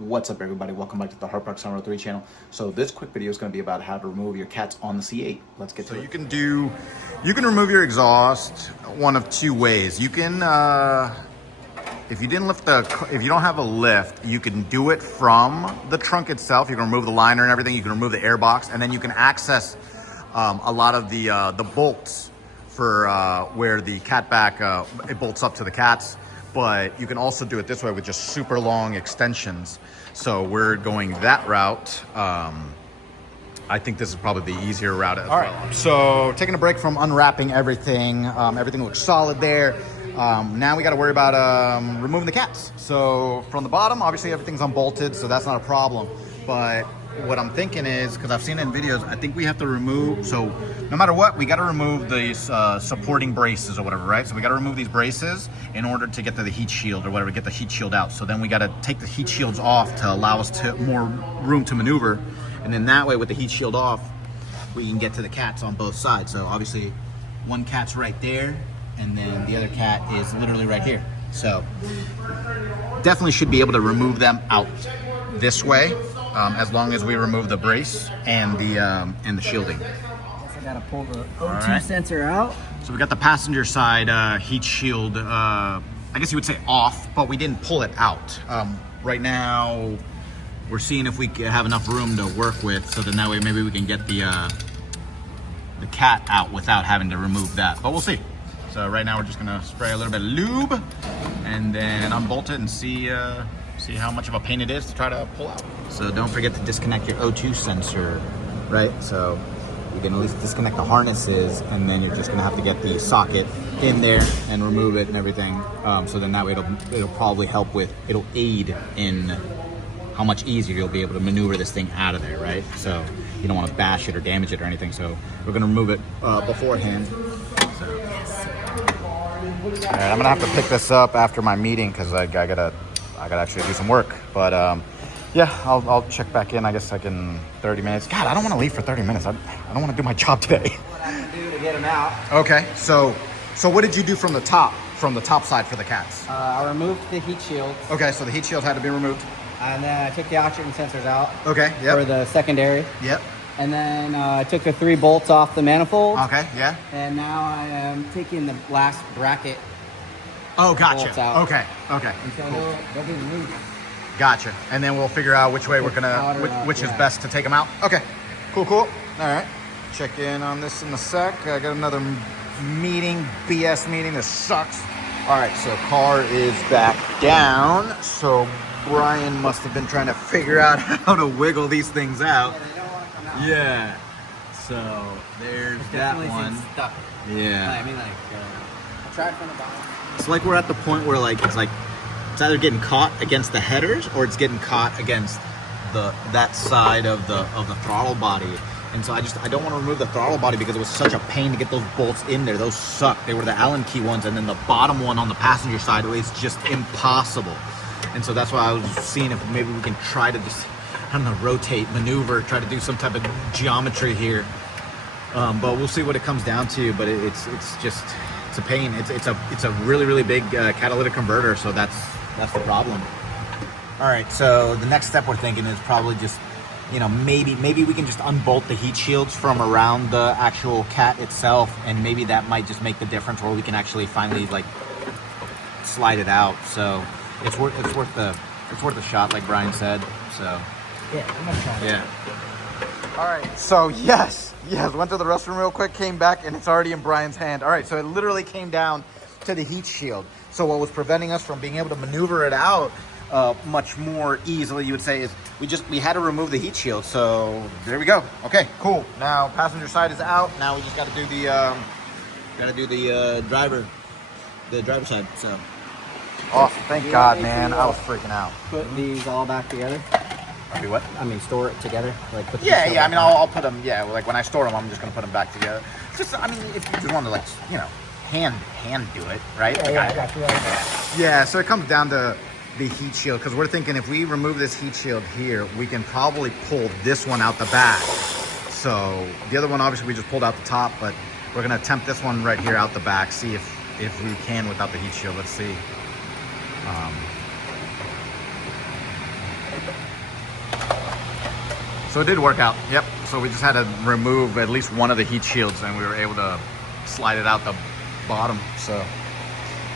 What's up, everybody? Welcome back to the Hard Park Summer 3 channel. So this quick video is going to be about how to remove your cats on the C8. Let's get to it. You can remove your exhaust one of two ways. You can if you don't have a lift, you can do it from the trunk itself. You can remove the liner and everything. You can remove the airbox, and then you can access a lot of the bolts for where the cat back it bolts up to the cats. But you can also do it this way with just super long extensions. So we're going that route. I think this is probably the easier route as well. All right, so taking a break from unwrapping everything. Everything looks solid there. Now we got to worry about removing the cats. So from the bottom, obviously everything's unbolted, so that's not a problem. But what I'm thinking is, because I've seen it in videos, I think we have to remove, so no matter what, we got to remove these supporting braces or whatever, right? So we got to remove these braces in order to get to the heat shield or whatever, get the heat shield out. So then we got to take the heat shields off to allow us to more room to maneuver. And then that way, with the heat shield off, we can get to the cats on both sides. So obviously one cat's right there, and then the other cat is literally right here. So definitely should be able to remove them out this way. As long as we remove the brace and the shielding. I gotta pull the O2 sensor out. So we got the passenger side heat shield, I guess you would say off, but we didn't pull it out. Right now, we're seeing if we have enough room to work with, so then that way maybe we can get the cat out without having to remove that, but we'll see. So right now we're just gonna spray a little bit of lube and then unbolt it and see how much of a pain it is to try to pull out. So don't forget to disconnect your O2 sensor, right? So you can at least disconnect the harnesses, and then you're just gonna have to get the socket in there and remove it and everything. So then that way it'll probably help with, it'll aid in how much easier you'll be able to maneuver this thing out of there, right? So you don't wanna bash it or damage it or anything. So we're gonna remove it beforehand. So. All right, I'm gonna have to pick this up after my meeting because I gotta actually do some work. But yeah, I'll check back in, I guess, like in 30 minutes. God, I don't want to leave for 30 minutes. I don't want to do my job today. What I have to do to get them out. Okay, so what did you do from the top side for the cats? I removed the heat shield. Okay, so the heat shield had to be removed. And then I took the oxygen sensors out. Okay, yep. For the secondary. Yep. And then I took the 3 bolts off the manifold. Okay, yeah. And now I am taking the last bracket. Oh, gotcha. Bolts out. Okay. And so they'll be removed. Gotcha. And then we'll figure out which way we're gonna, which is best to take them out. Okay, cool. All right, check in on this in a sec. I got another meeting, BS meeting. This sucks. All right, so car is back down. So Brian must have been trying to figure out how to wiggle these things out. Yeah, they don't want to come out. Yeah. So there's that one. Stuck. Yeah. I mean, I tried from the bottom. It's like we're at the point where it's either getting caught against the headers or it's getting caught against that side of the throttle body. And so I don't want to remove the throttle body because it was such a pain to get those bolts in there. Those suck. They were the Allen key ones, and then the bottom one on the passenger side was just impossible. And so that's why I was seeing if maybe we can try to just, I don't know, rotate, maneuver, try to do some type of geometry here. But we'll see what it comes down to. But it's a pain. It's a really big catalytic converter, so that's the problem. All right, so the next step we're thinking is probably just, maybe we can just unbolt the heat shields from around the actual cat itself, and maybe that might just make the difference where we can actually finally slide it out. So it's worth the shot, like Brian said. So Yeah, I'm gonna try it. yeah. All right, so yes, went to the restroom real quick, came back, and it's already in Brian's hand. All right, so it literally came down to the heat shield. So what was preventing us from being able to maneuver it out much more easily, you would say, is we had to remove the heat shield. So there we go. Okay, cool. Now passenger side is out. Now we just got to do the driver side. So awesome. Thank God, man. I was freaking out. Put these all back together. Do what? I mean, store it together. Put Yeah. I mean, I'll put them. Yeah, like when I store them, I'm just gonna put them back together. Just, I mean, if you just want to hand do it, right? Yeah, I got you. Yeah. So it comes down to the heat shield, because we're thinking if we remove this heat shield here, we can probably pull this one out the back. So the other one, obviously, we just pulled out the top, but we're gonna attempt this one right here out the back. See if we can without the heat shield. Let's see. So it did work out. Yep. So we just had to remove at least one of the heat shields, and we were able to slide it out the bottom. So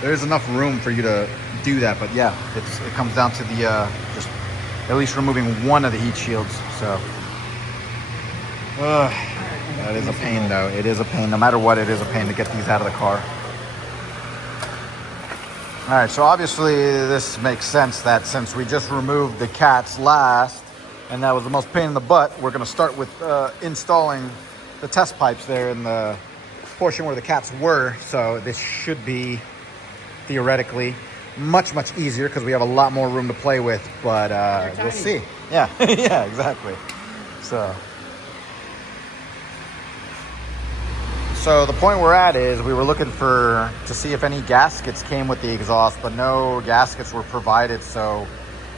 there's enough room for you to do that. But yeah, it comes down to the just at least removing one of the heat shields. So that is a pain, though. It is a pain. No matter what, it is a pain to get these out of the car. All right. So obviously, this makes sense that since we just removed the cats last, and that was the most pain in the butt, we're going to start with installing the test pipes there in the portion where the cats were. So this should be theoretically much easier because we have a lot more room to play with, but we'll see. Yeah. Yeah, exactly. So the point we're at is we were looking to see if any gaskets came with the exhaust, but no gaskets were provided. So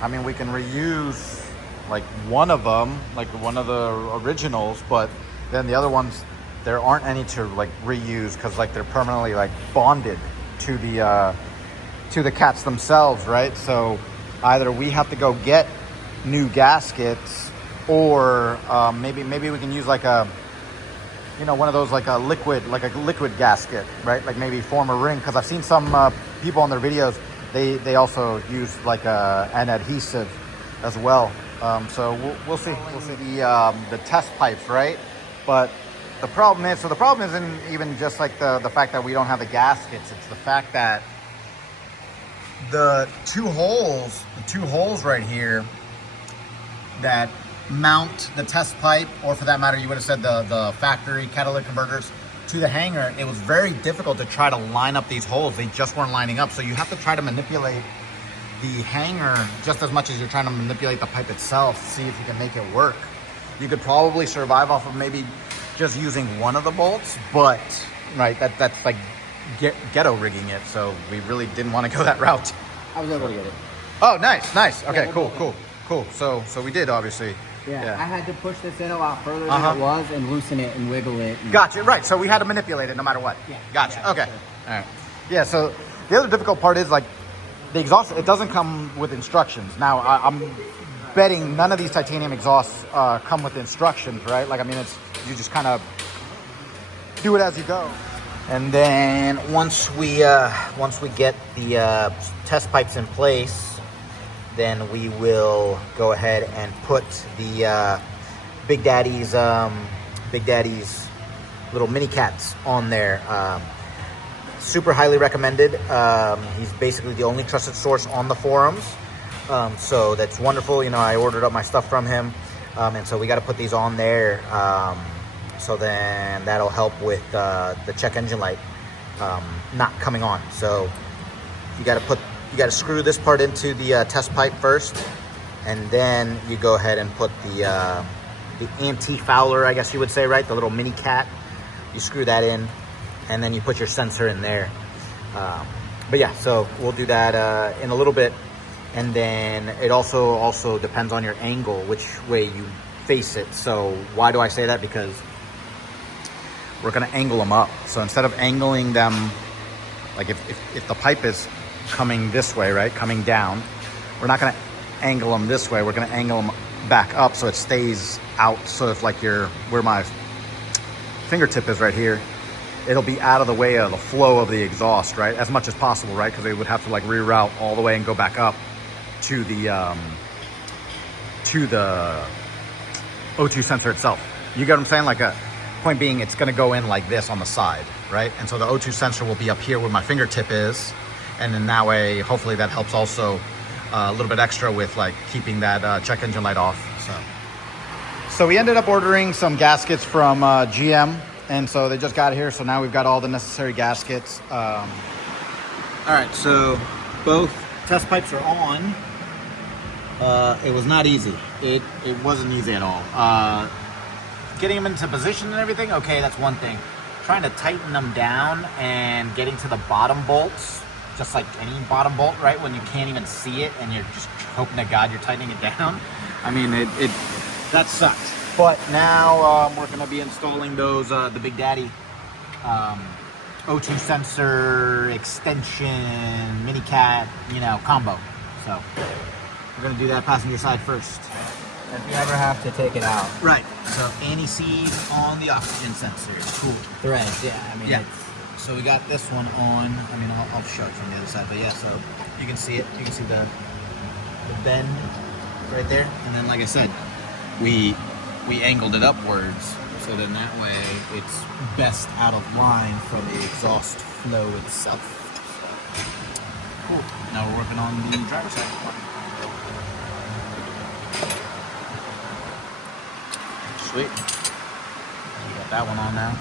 I mean, we can reuse like one of them, like one of the originals, but then the other ones, there aren't any to like reuse because like they're permanently like bonded to the cats themselves, right? So either we have to go get new gaskets, or maybe we can use like a, you know, one of those like a liquid gasket, right? Like maybe form a ring, because I've seen some people on their videos, they also use like an adhesive as well. So we'll see. We'll see the test pipes, right? But the problem isn't even just like the fact that we don't have the gaskets. It's the fact that the two holes right here that mount the test pipe, or for that matter, you would have said the factory catalytic converters to the hanger, it was very difficult to try to line up these holes. They just weren't lining up. So you have to try to manipulate the hanger just as much as you're trying to manipulate the pipe itself, see if you can make it work. You could probably survive off of maybe just using one of the bolts, but right, that's like ghetto rigging it. So we really didn't want to go that route. I was able to get it. Oh, nice. Okay, cool. So we did, obviously. Yeah, I had to push this in a lot further than it was and loosen it and wiggle it. Gotcha. Right. So we had to manipulate it no matter what. Yeah. Gotcha. Yeah, okay. sure. All right. Yeah. So the other difficult part is like the exhaust. It doesn't come with instructions. Now I'm betting none of these titanium exhausts come with instructions, right? Like, I mean, you just kind of do it as you go. And then once we get the test pipes in place, then we will go ahead and put the Big Daddy's little mini cats on there. Super highly recommended. He's basically the only trusted source on the forums. So that's wonderful. You know, I ordered up my stuff from him. And so we got to put these on there. So then that'll help with the check engine light not coming on. So you got to screw this part into the test pipe first, and then you go ahead and put the anti-fouler, I guess you would say, right? The little mini cat. You screw that in, and then you put your sensor in there. But yeah, so we'll do that in a little bit. And then it also depends on your angle, which way you face it. So why do I say that? Because we're gonna angle them up. So instead of angling them, like if the pipe is coming this way, right, coming down, we're not gonna angle them this way. We're gonna angle them back up so it stays out. So if like where my fingertip is right here, it'll be out of the way of the flow of the exhaust, right, as much as possible, right? Because they would have to like reroute all the way and go back up to the O2 sensor itself. You get what I'm saying? Like, point being, it's going to go in like this on the side, right? And so the O2 sensor will be up here where my fingertip is, and then that way, hopefully, that helps also a little bit extra with like keeping that check engine light off. So we ended up ordering some gaskets from GM. And so they just got here, so now we've got all the necessary gaskets. All right, so both test pipes are on. It was not easy. It wasn't easy at all. Getting them into position and everything, okay, that's one thing. Trying to tighten them down and getting to the bottom bolts, just like any bottom bolt, right? When you can't even see it and you're just hoping to God you're tightening it down. I mean, that sucks. But now we're going to be installing those, the Big Daddy O2 sensor extension mini cat, combo. So we're going to do that passenger side first. If you ever have to take it out. Right. So anti-seed on the oxygen sensor. Cool. Threads, yeah. I mean, Yeah. So we got this one on. I mean, I'll show it from the other side, but yeah. So you can see it. You can see the bend right there, and then like I said, we angled it upwards, so then that way it's best out of line from the exhaust flow itself. Cool. Now we're working on the driver's side. Sweet. We got that one on now.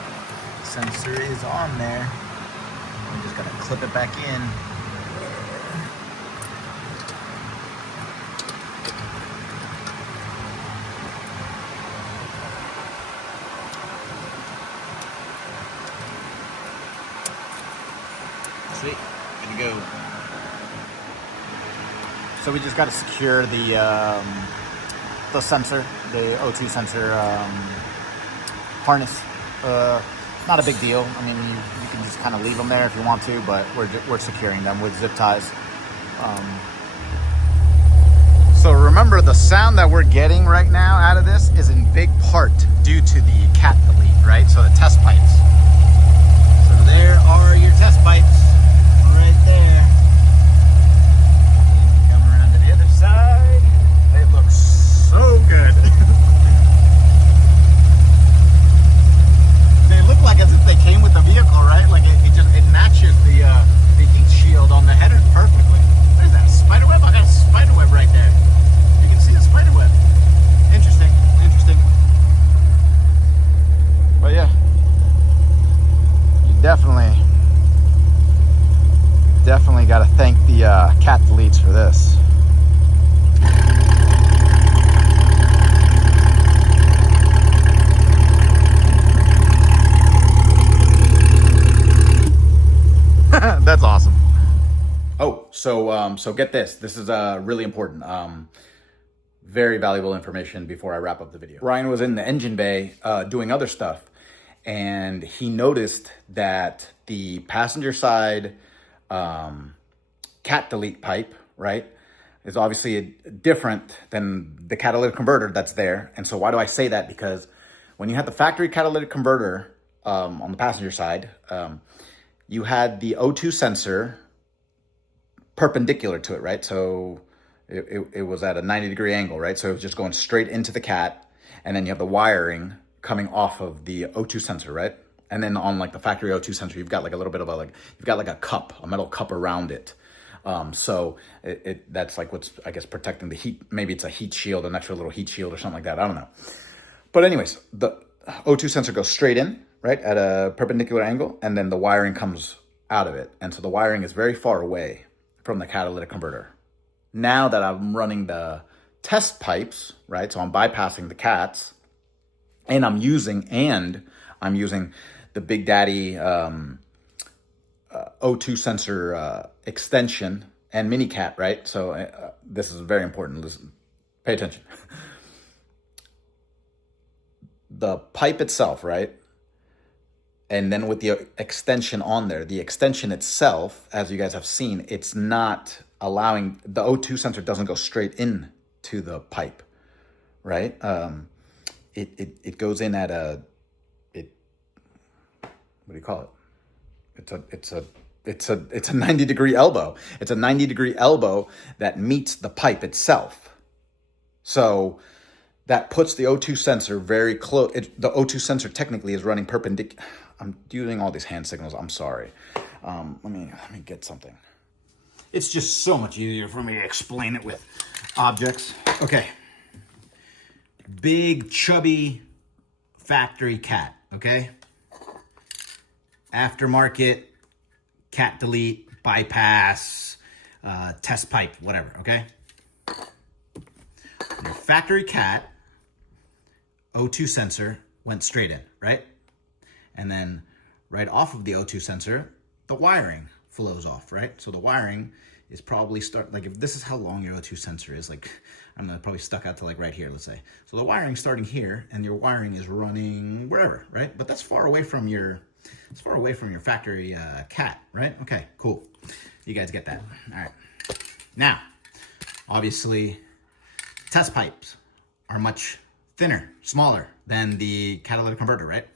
Sensor is on there. I'm just gonna clip it back in. Sweet, good to go. So we just got to secure the sensor, the O2 sensor harness. Not a big deal. I mean, you can just kind of leave them there if you want to, but we're securing them with zip ties. So remember, the sound that we're getting right now out of this is in big part due to the cat delete, right? So the test pipes. So there are your test pipes right there. Come around to the other side. They look so good. They look like as if they came with the vehicle, right? Like it matches the heat shield on the header perfectly. There's that spider web. I got a spider web right there. You can see the spider web. Interesting. Interesting. But yeah, you definitely got to thank the cat deletes for this. That's awesome. Oh, so get this. This is really important. Very valuable information before I wrap up the video. Ryan was in the engine bay doing other stuff, and he noticed that the passenger side cat delete pipe, right, is obviously different than the catalytic converter that's there. And so why do I say that? Because when you had the factory catalytic converter on the passenger side, you had the O2 sensor perpendicular to it, right? So it was at a 90-degree angle, right? So it was just going straight into the cat, and then you have the wiring coming off of the O2 sensor, right? And then on like the factory O2 sensor, you've got like a little bit of you've got like a cup, a metal cup around it. So that's like what's, I guess, protecting the heat. Maybe it's a heat shield, an extra little heat shield or something like that. I don't know. But anyways, the O2 sensor goes straight in, right, at a perpendicular angle, and then the wiring comes out of it. And so the wiring is very far away from the catalytic converter. Now that I'm running the test pipes, right, so I'm bypassing the cats, and I'm using the Big Daddy O2 sensor extension and minicat, right? So this is very important. Listen, pay attention. The pipe itself, right? And then with the extension on there, the extension itself, as you guys have seen, it's not allowing, the O2 sensor doesn't go straight in to the pipe, right? It goes in at what do you call it? It's a 90-degree elbow. It's a 90-degree elbow that meets the pipe itself. So that puts the O2 sensor very close. The O2 sensor technically is running perpendicular. I'm using all these hand signals. I'm sorry. Let me get something. It's just so much easier for me to explain it with objects. Okay. Big, chubby factory cat, okay? Aftermarket, cat delete, bypass, test pipe, whatever, okay? Your factory cat O2 sensor went straight in, right? And then right off of the O2 sensor, the wiring flows off, right? So the wiring is probably like if this is how long your O2 sensor is, like, I don't know, probably stuck out to like right here, let's say. So the wiring starting here, and your wiring is running wherever, right? But that's far away from your, factory cat, right? Okay, cool. You guys get that. All right. Now, obviously, test pipes are much thinner, smaller than the catalytic converter, right?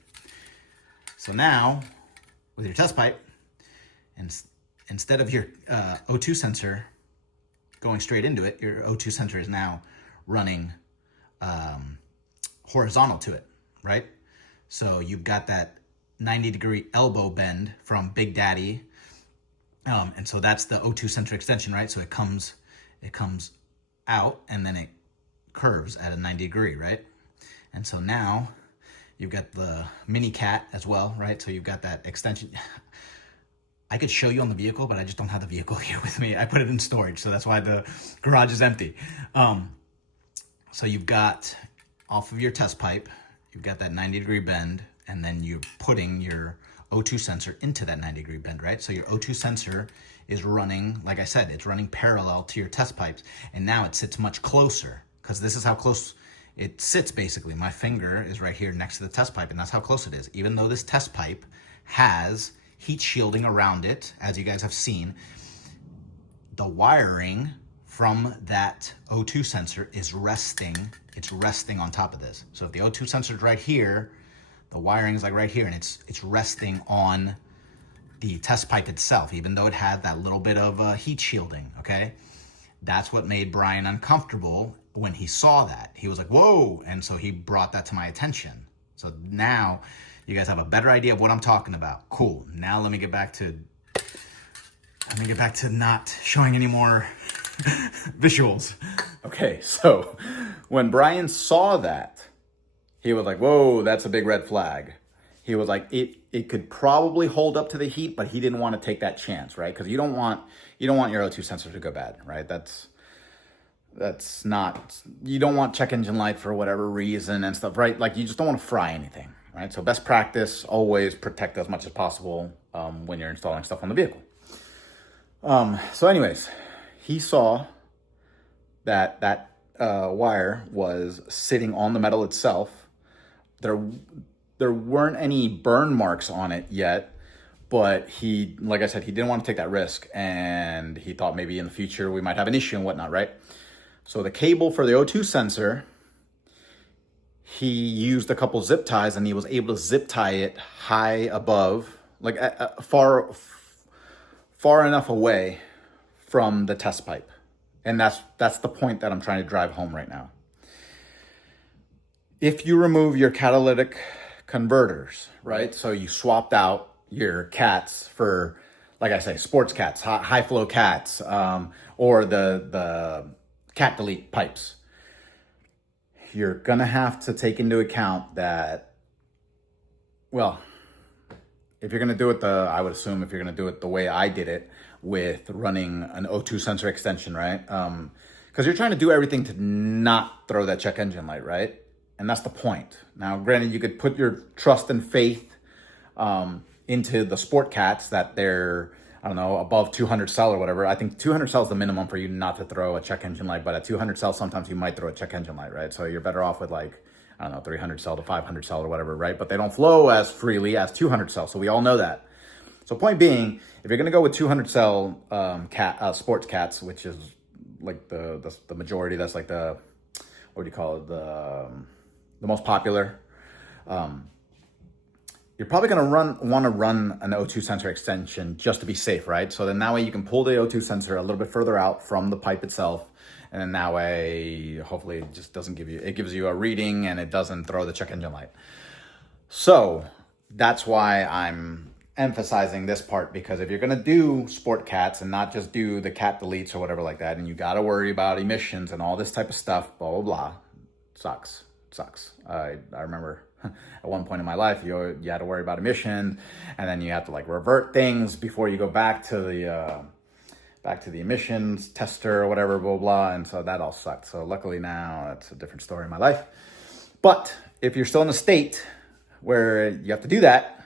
So now, with your test pipe, instead of your O2 sensor going straight into it, your O2 sensor is now running horizontal to it, right? So you've got that 90-degree elbow bend from Big Daddy. And so that's the O2 sensor extension, right? So it comes out and then it curves at a 90-degree, right? And so now you've got the minicat as well, right? So you've got that extension. I could show you on the vehicle, but I just don't have the vehicle here with me. I put it in storage, so that's why the garage is empty. So you've got, off of your test pipe, you've got that 90-degree bend, and then you're putting your O2 sensor into that 90-degree bend, right? So your O2 sensor is running, like I said, it's running parallel to your test pipes, and now it sits much closer, because this is how close it sits, basically. My finger is right here next to the test pipe, and that's how close it is. Even though this test pipe has heat shielding around it, as you guys have seen, the wiring from that O2 sensor is resting. It's resting on top of this. So if the O2 sensor is right here, the wiring is like right here, and it's resting on the test pipe itself, even though it had that little bit of heat shielding, okay? That's what made Brian uncomfortable when he saw that. He was like, whoa, and so he brought that to my attention. So now you guys have a better idea of what I'm talking about. Cool. Now let me get back to not showing any more visuals. Okay, so when Brian saw that, he was like, whoa, that's a big red flag. He was like, it could probably hold up to the heat, but he didn't want to take that chance, right? Because you don't want your O2 sensor to go bad, right? That's not, you don't want check engine light for whatever reason and stuff, right? Like, you just don't want to fry anything, right? So best practice, always protect as much as possible when you're installing stuff on the vehicle. So anyways, he saw that wire was sitting on the metal itself. There weren't any burn marks on it yet, but he, like I said, he didn't want to take that risk, and he thought maybe in the future we might have an issue and whatnot, right? So the cable for the O2 sensor, he used a couple zip ties, and he was able to zip tie it high above, like far enough away from the test pipe. And that's the point that I'm trying to drive home right now. If you remove your catalytic converters, right? So you swapped out your cats for, like I say, sports cats, high flow cats, or the cat delete pipes. You're gonna have to take into account that, well, if you're gonna do it I would assume if you're gonna do it the way I did it, with running an O2 sensor extension, right? Because you're trying to do everything to not throw that check engine light, right? And that's the point. Now, granted, you could put your trust and faith into the sport cats that they're, I don't know, above 200 cell or whatever. I think 200 cell is the minimum for you not to throw a check engine light, but at 200 cell, sometimes you might throw a check engine light, right? So you're better off with, like, I don't know, 300 cell to 500 cell or whatever, right? But they don't flow as freely as 200 cell, so we all know that. So point being, if you're gonna go with 200 cell sports cats, which is like the majority, that's like the, what do you call it, the most popular, you're probably gonna want to run an O2 sensor extension just to be safe, right? So then that way you can pull the O2 sensor a little bit further out from the pipe itself, and then that way, hopefully it just doesn't it gives you a reading and it doesn't throw the check engine light. So that's why I'm emphasizing this part, because if you're gonna do sport cats and not just do the cat deletes or whatever like that, and you gotta worry about emissions and all this type of stuff, blah, blah, blah, sucks. I remember at one point in my life, you had to worry about emissions, and then you have to like revert things before you go back to the emissions tester or whatever, blah, blah, and so that all sucked. So luckily now it's a different story in my life. But if you're still in a state where you have to do that,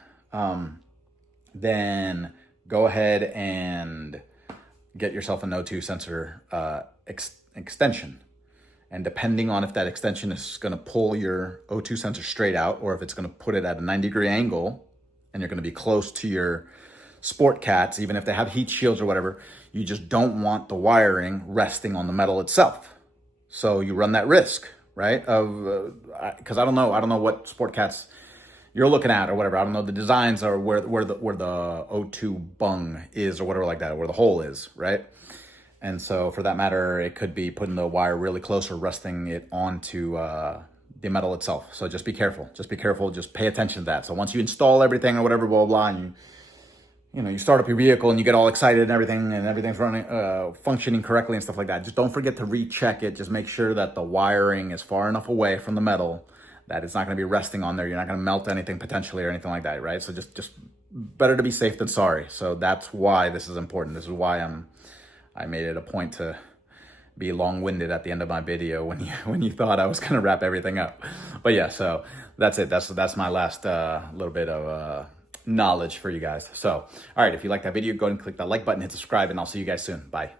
then go ahead and get yourself an O2 sensor extension. And depending on if that extension is going to pull your O2 sensor straight out, or if it's going to put it at a 90-degree angle, and you're going to be close to your sport cats, even if they have heat shields or whatever, you just don't want the wiring resting on the metal itself. So you run that risk, right? Because I don't know what sport cats you're looking at or whatever. I don't know the designs or where the O2 bung is or whatever like that, where the hole is, right? And so for that matter, it could be putting the wire really close or resting it onto the metal itself. So just be careful. Just be careful. Just pay attention to that. So once you install everything or whatever, blah, blah, blah, and you start up your vehicle and you get all excited and everything's running, functioning correctly and stuff like that. Just don't forget to recheck it. Just make sure that the wiring is far enough away from the metal that it's not going to be resting on there. You're not going to melt anything potentially or anything like that, right? So just better to be safe than sorry. So that's why this is important. This is why I made it a point to be long-winded at the end of my video when you thought I was going to wrap everything up. But yeah, so that's it. That's my last little bit of knowledge for you guys. So, all right, if you like that video, go ahead and click that like button, hit subscribe, and I'll see you guys soon. Bye.